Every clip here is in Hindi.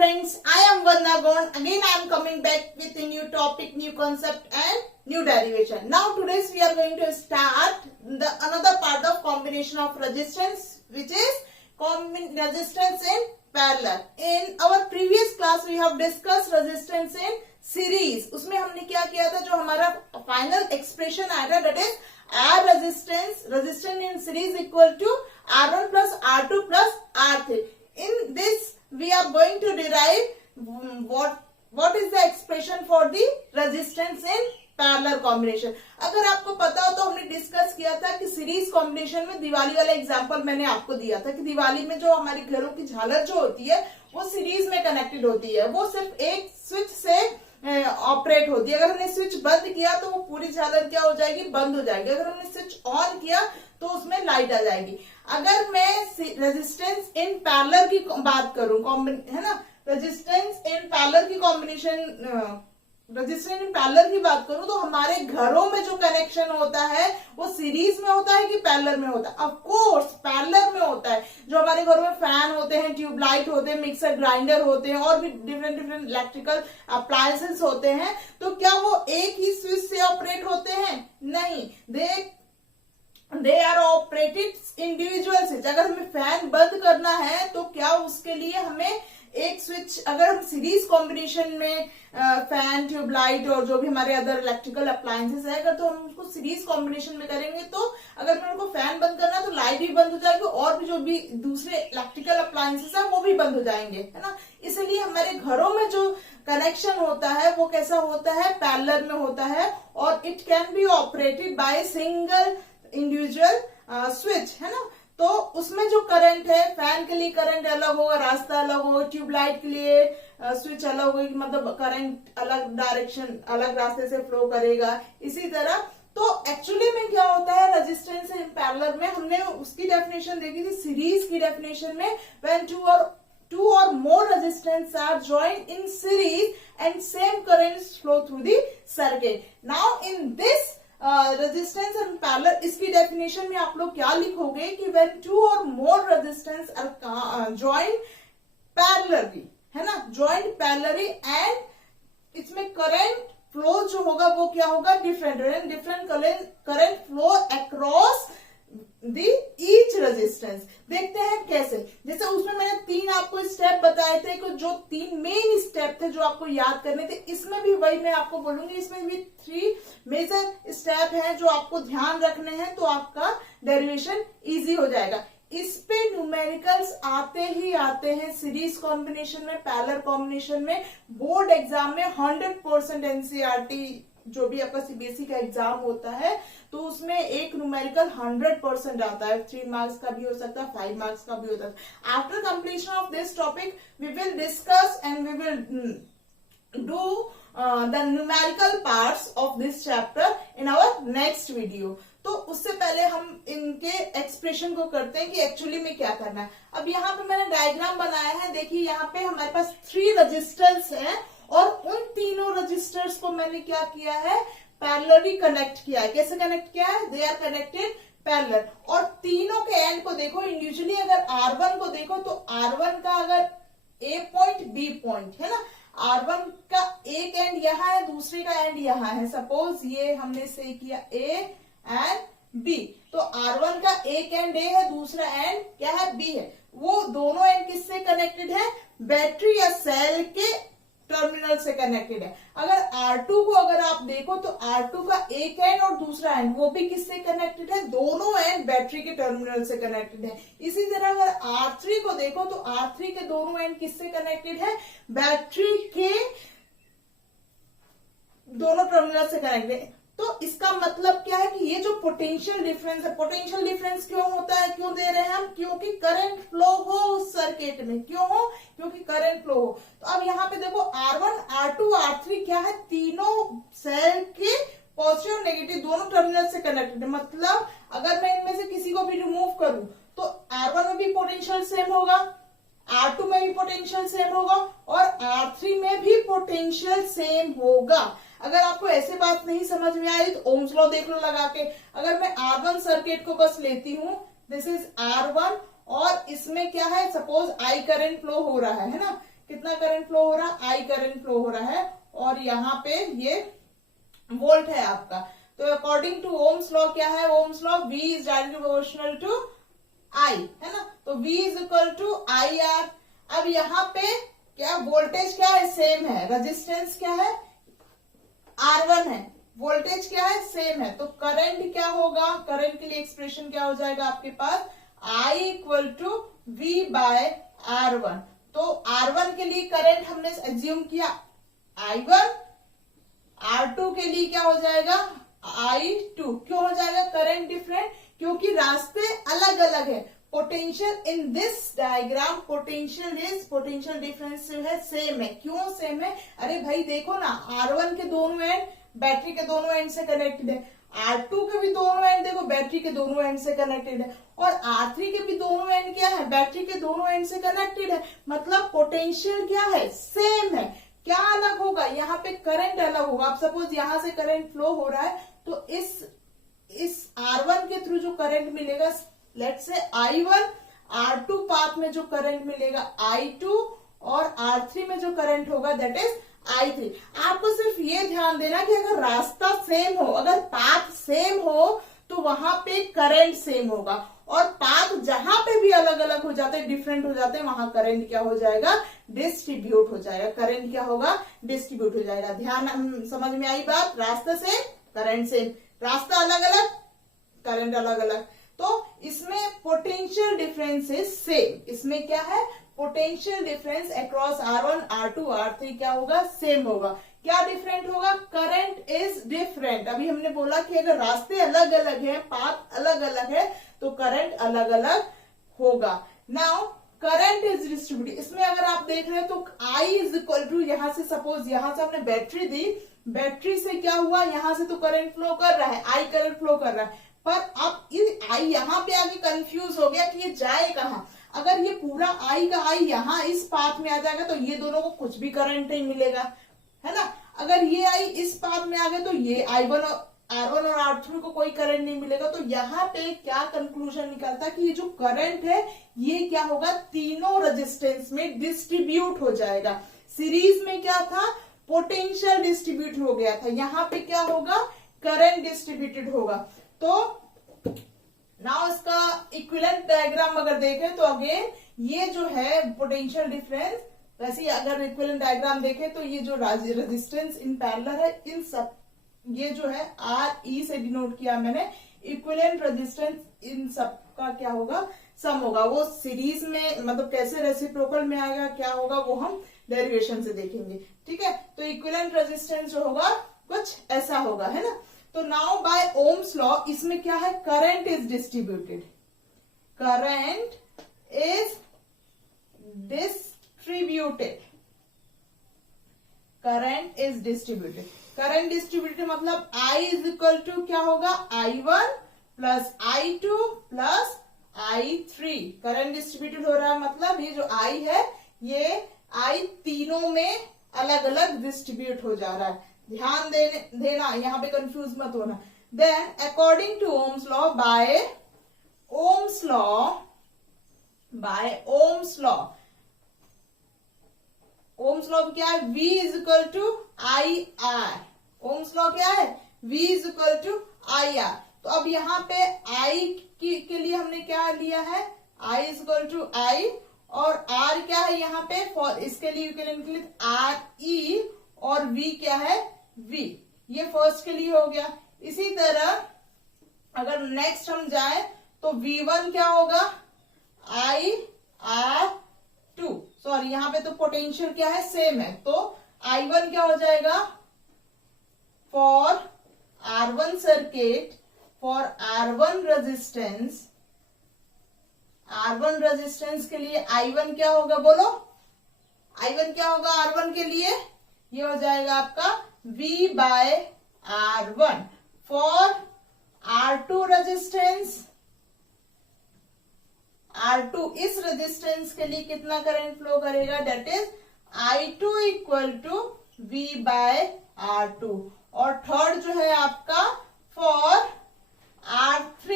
friends, I am Vandana Gond. Again I am coming back with a new topic, new concept and new derivation. Now today's we are going to start another part of combination of resistance, which is resistance in parallel. In our previous class we have discussed resistance in series. उसमें हमने क्या किया था, जो हमारा फाइनल एक्सप्रेशन आया था, that is R resistance in series equal to R1 plus R2 plus R3. In this we are going to derive what is the expression for the resistance in parallel combination. अगर आपको पता हो तो हमने डिस्कस किया था कि सीरीज कॉम्बिनेशन में दिवाली वाला एग्जांपल मैंने आपको दिया था कि दिवाली में जो हमारे घरों की झालर जो होती है वो सीरीज में कनेक्टेड होती है, वो सिर्फ एक स्विच से ऑपरेट होती है. अगर हमने स्विच बंद किया तो वो पूरी झालर क्या हो जाएगी, बंद हो जाएगी. अगर हमने स्विच ऑन किया तो उसमें लाइट आ जाएगी. अगर मैं रेजिस्टेंस इन पैरेलल की बात करूं, है ना, रेजिस्टेंस इन पैरेलल की कॉम्बिनेशन, रेजिस्टेंस इन पैरेलल की बात करूं तो हमारे घरों में जो कनेक्शन होता है वो सीरीज में होता है कि पैरेलल में होता है? ऑफ कोर्स पैरेलल में होता है. जो हमारे घरों में फैन होते हैं, ट्यूबलाइट होते हैं, मिक्सर ग्राइंडर होते हैं और भी डिफरेंट इलेक्ट्रिकल अप्लायंसेस होते हैं, तो क्या वो एक ही स्विच से ऑपरेट होते हैं? नहीं, they are operated individual switch. अगर हमें फैन बंद करना है तो क्या उसके लिए हमें एक स्विच, अगर हम सीरीज कॉम्बिनेशन में फैन, ट्यूबलाइट और जो भी हमारे अदर इलेक्ट्रिकल अप्लायंसेस है, अगर तो हम उसको सीरीज कॉम्बिनेशन में करेंगे तो अगर मैं उनको फैन बंद करना है तो लाइट भी बंद हो जाएगी और भी जो भी दूसरे इलेक्ट्रिकल अप्लायंसेस है वो भी बंद हो जाएंगे, है ना. इसलिए हमारे घरों में जो कनेक्शन होता है वो कैसा होता है, पैरेलल में होता है, और it can be operated by single individual switch, है ना. तो उसमें जो करंट है, फैन के लिए करंट अलग होगा, रास्ता अलग होगा, ट्यूबलाइट के लिए स्विच अलग होगी, मतलब करंट अलग डायरेक्शन, अलग रास्ते से फ्लो करेगा. इसी तरह तो एक्चुअली में क्या होता है रेजिस्टेंस इन पैरेलल में, हमने उसकी डेफिनेशन देखी थी सीरीज की डेफिनेशन में, when two or more resistance are joined in series and same currents flow through the circuit. Now in this resistance and parallel, इसकी डेफिनेशन में आप लोग क्या लिखोगे कि व्हेन टू और more resistance R joined parallelly, है ना, जॉइंड पैरेलली, एंड इसमें करंट फ्लो जो होगा वो क्या होगा, different current flow across the each resistance. देखते हैं कैसे. जैसे उसमें मैंने 3 आपको स्टेप बताए थे कि जो 3 मेन स्टेप थे जो आपको याद करने थे, इसमें भी वही मैं आपको बोलूंगी. इसमें भी 3 मेजर स्टेप हैं जो आपको ध्यान रखने हैं, तो आपका डेरिवेशन इजी हो जाएगा. इस पे न्यूमेरिकल्स आते ही आते हैं सीरीज कॉम्बिनेशन में, पैरेलल कॉम्बिनेशन में. बोर्ड एग्जाम में 100% एनसीईआरटी जो भी आपका सीबीएसई का एग्जाम होता है तो उसमें एक न्यूमेरिकल 100% आता है. 3 मार्क्स का भी हो सकता है, 5 मार्क्स का भी होता है. After completion of this topic we will discuss and we will do the numerical parts of this chapter in our next video. तो उससे पहले हम इनके एक्सप्रेशन को करते हैं कि एक्चुअली में क्या करना है. अब यहाँ पे मैंने डायग्राम बनाया है. देखिए यहाँ पे हमारे पास 3 रजिस्टर्स हैं और उन तीनों रजिस्टर्स को मैंने क्या किया है, पैरेलली कनेक्ट किया है. कैसे कनेक्ट किया है, दे आर कनेक्टेड पैरेलल. और तीनों के एंड को देखो इंडिविजुअली. अगर R1 को देखो तो R1 का अगर A पॉइंट B पॉइंट है ना, R1 का एक एंड यहाँ है, दूसरे का एंड यहाँ है. सपोज ये हमने से किया A एंड B, तो R1 का एक एंड A है, दूसरा एंड क्या है, B है. वो दोनों एंड किससे कनेक्टेड है, बैटरी या सेल के टर्मिनल से कनेक्टेड है. अगर R2 को अगर आप देखो तो R2 का एक एंड और दूसरा एंड वो भी किससे कनेक्टेड है, दोनों एंड बैटरी के टर्मिनल से कनेक्टेड है. इसी तरह अगर R3 को देखो तो R3 के दोनों एंड किससे कनेक्टेड है, बैटरी के दोनों टर्मिनल से कनेक्टेड है. तो इसका मतलब क्या है कि ये जो पोटेंशियल डिफरेंस है, पोटेंशियल डिफरेंस क्यों होता है, क्यों दे रहे हैं हम, क्योंकि करंट फ्लो हो उस सर्किट में. क्यों हो, क्योंकि करंट फ्लो हो. तो अब यहाँ पे देखो R1, R2, R3 क्या है, तीनों सेल के पॉजिटिव और नेगेटिव दोनों टर्मिनल से कनेक्टेड है. मतलब अगर मैं इनमें से किसी को भी रिमूव करूं तो R1 में भी पोटेंशियल सेम होगा, R2 में भी पोटेंशियल सेम होगा और R3 में भी पोटेंशियल सेम होगा. अगर आपको ऐसे बात नहीं समझ में आई तो ओम्स लॉ देख लो लगा के. अगर मैं R1 सर्किट को बस लेती हूँ, दिस इज R1 और इसमें क्या है, सपोज I करंट फ्लो हो रहा है ना, कितना कितना करंट फ्लो हो रहा है, आई करंट फ्लो हो रहा है, और यहाँ पे ये वोल्ट है आपका। तो अकॉर्डिंग टू ओम्स लॉ क्या है, Ohm's law V is directly proportional to I, है ना। तो V is equal to I R. अब यहाँ पे क्या वोल्टेज क्या है, सेम है, रेजिस्टेंस क्या है, R1 है, वोल्टेज क्या है, सेम है। तो करंट क्या होगा, करंट के लिए एक्सप्रेशन क्या हो जाएगा आपके पास, I equal to V by R1। तो R1 के लिए करंट हमने एज्यूम किया I1, R2 के लिए क्या हो जाएगा I2। क्यों हो जाएगा करंट डिफरेंट, क्योंकि रास्ते अलग अलग है। Potential in this diagram, potential difference जो है सेम है। क्यों सेम है, अरे भाई देखो ना, R1 के दोनों एंड बैटरी के दोनों एंड से कनेक्टेड है, R2 के भी दोनों एंड देखो बैटरी के दोनों एंड से कनेक्टेड है, और R3 के भी दोनों एंड क्या है, बैटरी के दोनों एंड से कनेक्टेड है। मतलब पोटेंशियल क्या है, सेम है। क्या अलग होगा, यहाँ पे करंट अलग होगा। अब सपोज यहां से करंट फ्लो हो रहा है, तो इस R1 के थ्रू जो करंट मिलेगा, let's say I1, R2 path में जो करंट मिलेगा I2, और R3 में जो करंट होगा दैट इज I3। आपको सिर्फ ये ध्यान देना कि अगर रास्ता सेम हो, अगर पाथ सेम हो, तो वहां पे करंट सेम होगा, और पाथ जहां पे भी अलग अलग हो जाते हैं, डिफरेंट हो जाते हैं, वहां करंट क्या हो जाएगा, डिस्ट्रीब्यूट हो जाएगा। करंट क्या होगा, डिस्ट्रीब्यूट हो जाएगा। ध्यान समझ में आई बात, रास्ता सेम, करंट सेम, रास्ता अलग अलग, करंट अलग अलग। तो इसमें पोटेंशियल डिफरेंस इज सेम। इसमें क्या है, potential difference across R1, R2, R3 क्या होगा, सेम होगा। क्या डिफरेंट होगा, करंट इज डिफरेंट। अभी हमने बोला कि अगर रास्ते अलग अलग है, पाथ अलग अलग है, तो करंट अलग अलग होगा। Now current is distributed. इसमें अगर आप देख रहे हैं तो I इज इक्वल टू, यहां से सपोज यहां से हमने बैटरी दी, बैटरी से क्या हुआ, यहां से तो करंट फ्लो कर रहा है, I करंट फ्लो कर रहा है, पर अब ये I यहाँ पे आगे कंफ्यूज हो गया कि ये जाए कहाँ। अगर ये पूरा I का I यहाँ इस पाथ में आ जाएगा, तो ये दोनों को कुछ भी करंट नहीं मिलेगा, है ना। अगर ये I इस पाथ में आ गया, तो ये R1 और R3 को कोई करंट नहीं मिलेगा। तो यहाँ पे क्या कंक्लूजन निकलता है कि ये जो करंट है, ये क्या होगा, तीनों रेजिस्टेंस में डिस्ट्रीब्यूट हो जाएगा। सीरीज में क्या था, पोटेंशियल डिस्ट्रीब्यूट हो गया था, यहाँ पे क्या होगा, करंट डिस्ट्रीब्यूटेड होगा। तो नाउ इसका इक्विवेलेंट डायग्राम अगर देखें, तो अगेन ये जो है पोटेंशियल डिफरेंस, वैसे अगर इक्विवेलेंट डायग्राम देखें तो ये जो रेजिस्टेंस इन पैरेलल है, इन सब ये जो है RE से डिनोट किया मैंने, इक्विवेलेंट रेजिस्टेंस इन सब का क्या होगा, सम होगा। वो सीरीज में मतलब कैसे रेसिप्रोकल में आएगा, क्या होगा, वो हम डेरिवेशन से देखेंगे, ठीक है। तो इक्विवेलेंट रेजिस्टेंस जो होगा कुछ ऐसा होगा, है ना। तो नाउ बाय ओम्स लॉ इसमें क्या है, current is distributed, current is distributed, current is distributed. Current distributed मतलब I इज इक्वल टू क्या होगा, I1 plus I2 plus I3। Current distributed हो रहा है, मतलब ये जो I है, ये I तीनों में अलग अलग डिस्ट्रीब्यूट हो जा रहा है। ध्यान देना, यहाँ पे कंफ्यूज मत होना। Then according to Ohm's law, by Ohm's law, Ohm's law क्या है, V is equal to I R. Ohm's law क्या है, V is equal to I R. तो अब यहाँ पे I के लिए हमने क्या लिया है, I is equal to I, और R क्या है यहाँ पे, फॉर इसके लिए इक्विवेलेंट RE, और V क्या है, V। ये फर्स्ट के लिए हो गया। इसी तरह अगर नेक्स्ट हम जाए, तो V1 क्या होगा, IR2, सॉरी यहाँ पे तो पोटेंशियल क्या है, सेम है, तो I1 क्या हो जाएगा, for R1 circuit, for R1 resistance के लिए I1 क्या होगा, बोलो, I1 क्या होगा R1 के लिए, ये हो जाएगा आपका V by R1। For R2 resistance, R2 इस रेजिस्टेंस के लिए कितना करंट फ्लो करेगा, that is I2 equal to V by R2। और थर्ड जो है आपका, फॉर R3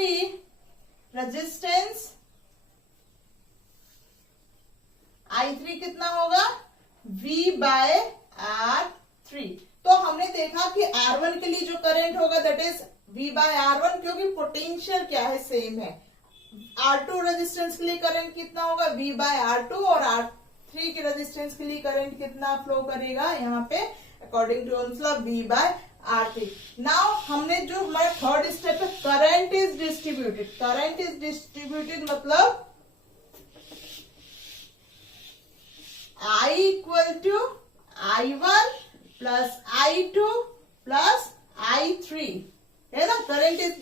रेजिस्टेंस, I3 कितना होगा, V बाय R3। तो हमने देखा कि R1 के लिए जो करंट होगा that is V by R1, क्योंकि पोटेंशियल क्या है, सेम है। R2 रेजिस्टेंस के लिए करंट कितना होगा, V बाय R2, और R3 के रेजिस्टेंस के लिए करंट कितना फ्लो करेगा यहाँ पे according to Ohm's law, V by R3। Now हमने जो हमारा थर्ड स्टेप है, current is distributed. Current is distributed मतलब I equal to I1 plus I2 plus I3 है ना। करंट इज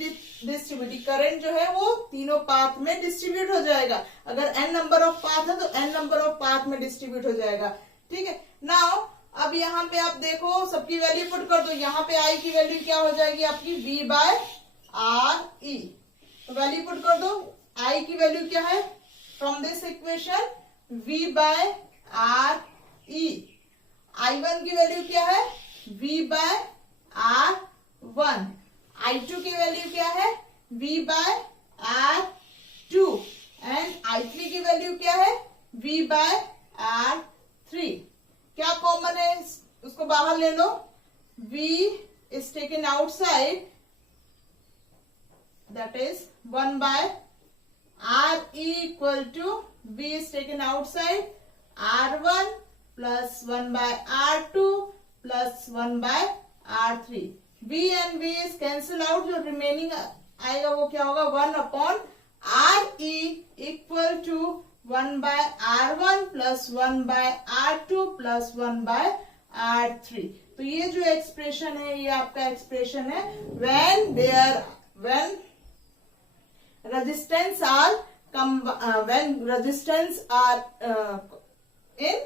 डिस्ट्रीब्यूटेड, करंट जो है वो तीनों पाथ में डिस्ट्रीब्यूट हो जाएगा। अगर n नंबर ऑफ पाथ है तो n नंबर ऑफ पाथ में डिस्ट्रीब्यूट हो जाएगा, ठीक है। नाउ अब यहाँ पे आप देखो, सबकी वैल्यू पुट कर दो। यहाँ पे I की वैल्यू क्या हो जाएगी आपकी, V बाय RE। तो वैल्यू पुट कर दो। I की वैल्यू क्या है from this equation, V by RE। I1 की वैल्यू क्या है, V बाय R1। I2 की वैल्यू क्या है, V by R2। And I3 की वैल्यू क्या है, V बाय R3। क्या कॉमन है, उसको बाहर ले लो। V is taken outside, that is 1 by RE equal to V is taken outside R1 plus 1 by R2 plus 1 by R3। V and V is cancel out, जो रिमेनिंग आएगा वो क्या होगा, 1 upon RE equal to 1 by R1 plus 1 by R2 plus 1 by R3। तो ये जो एक्सप्रेशन है ये आपका एक्सप्रेशन है when resistance are in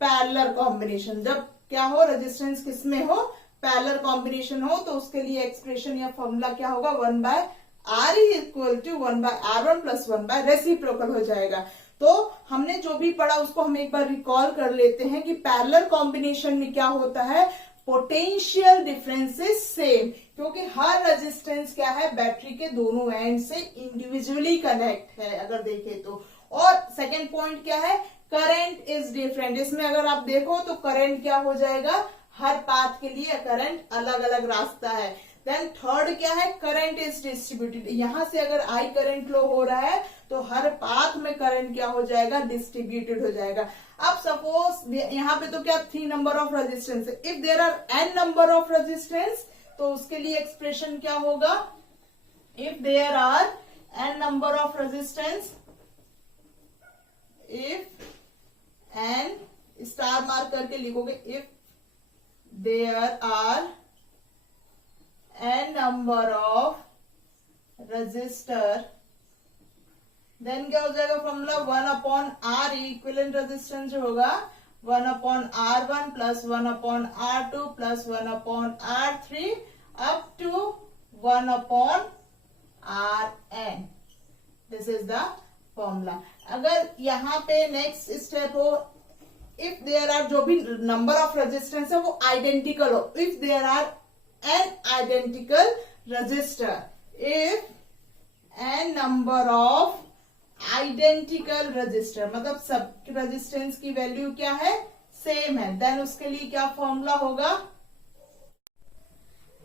parallel combination। जब क्या हो, रेजिस्टेंस किसमें हो, पैरेलल कॉम्बिनेशन हो, तो उसके लिए एक्सप्रेशन या फॉर्मूला क्या होगा, 1 by RE equal to 1 by R1 plus 1 by reciprocal हो जाएगा। तो हमने जो भी पढ़ा उसको हम एक बार रिकॉल कर लेते हैं कि पैरेलल कॉम्बिनेशन में क्या होता है, पोटेंशियल डिफरेंस इज सेम, क्योंकि हर रेजिस्टेंस क्या है, बैटरी के दोनों एंड से इंडिविजुअली कनेक्ट है अगर देखें तो। और सेकेंड पॉइंट क्या है, करंट इज डिफरेंट। इसमें अगर आप देखो तो करंट क्या हो जाएगा, हर पाथ के लिए करंट अलग अलग रास्ता है। देन थर्ड क्या है, करंट इज डिस्ट्रीब्यूटेड। यहां से अगर I करंट फ्लो हो रहा है तो हर पाथ में करंट क्या हो जाएगा, डिस्ट्रीब्यूटेड हो जाएगा। अब सपोज यहाँ पे तो क्या 3 नंबर ऑफ रेजिस्टेंस है, if there are n number of resistance तो उसके लिए एक्सप्रेशन क्या होगा, if there are n number of resistance, if n star mark करके लिखोगे, if there are n number of resistor, then क्या हो जाएगा फॉर्मूला, 1 अपॉन R इक्विवेलेंट रेजिस्टेंस जो होगा 1 upon R1 plus 1 upon R2 plus 1 upon R3 up to 1 upon Rn। This is the formula. अगर यहाँ पे नेक्स्ट स्टेप हो, इफ देयर आर, जो भी नंबर ऑफ रेजिस्टेंस है वो आइडेंटिकल हो, if there are n identical resistor, if n number of identical resistor, मतलब सब रेजिस्टेंस की वैल्यू क्या है, सेम है, देन उसके लिए क्या फॉर्मूला होगा,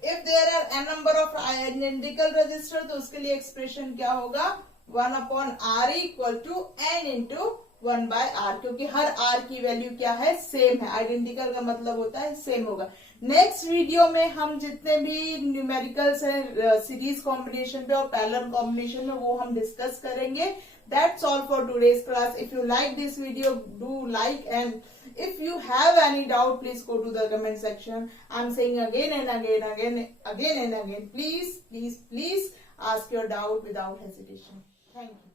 if there are n number of identical resistor तो उसके लिए एक्सप्रेशन क्या होगा, 1 upon R equal to n into 1 by R, क्योंकि हर R की वैल्यू क्या है, सेम है। आइडेंटिकल का मतलब होता है सेम होगा। नेक्स्ट वीडियो में हम जितने भी न्यूमेरिकल्स हैं सीरीज कॉम्बिनेशन पे और पैरेलल कॉम्बिनेशन में वो हम डिस्कस करेंगे। That's all for today's class. If you like this video do like, and if you have any doubt please go to the comment section. I'm saying again and again, please ask your doubt without hesitation. Thank you.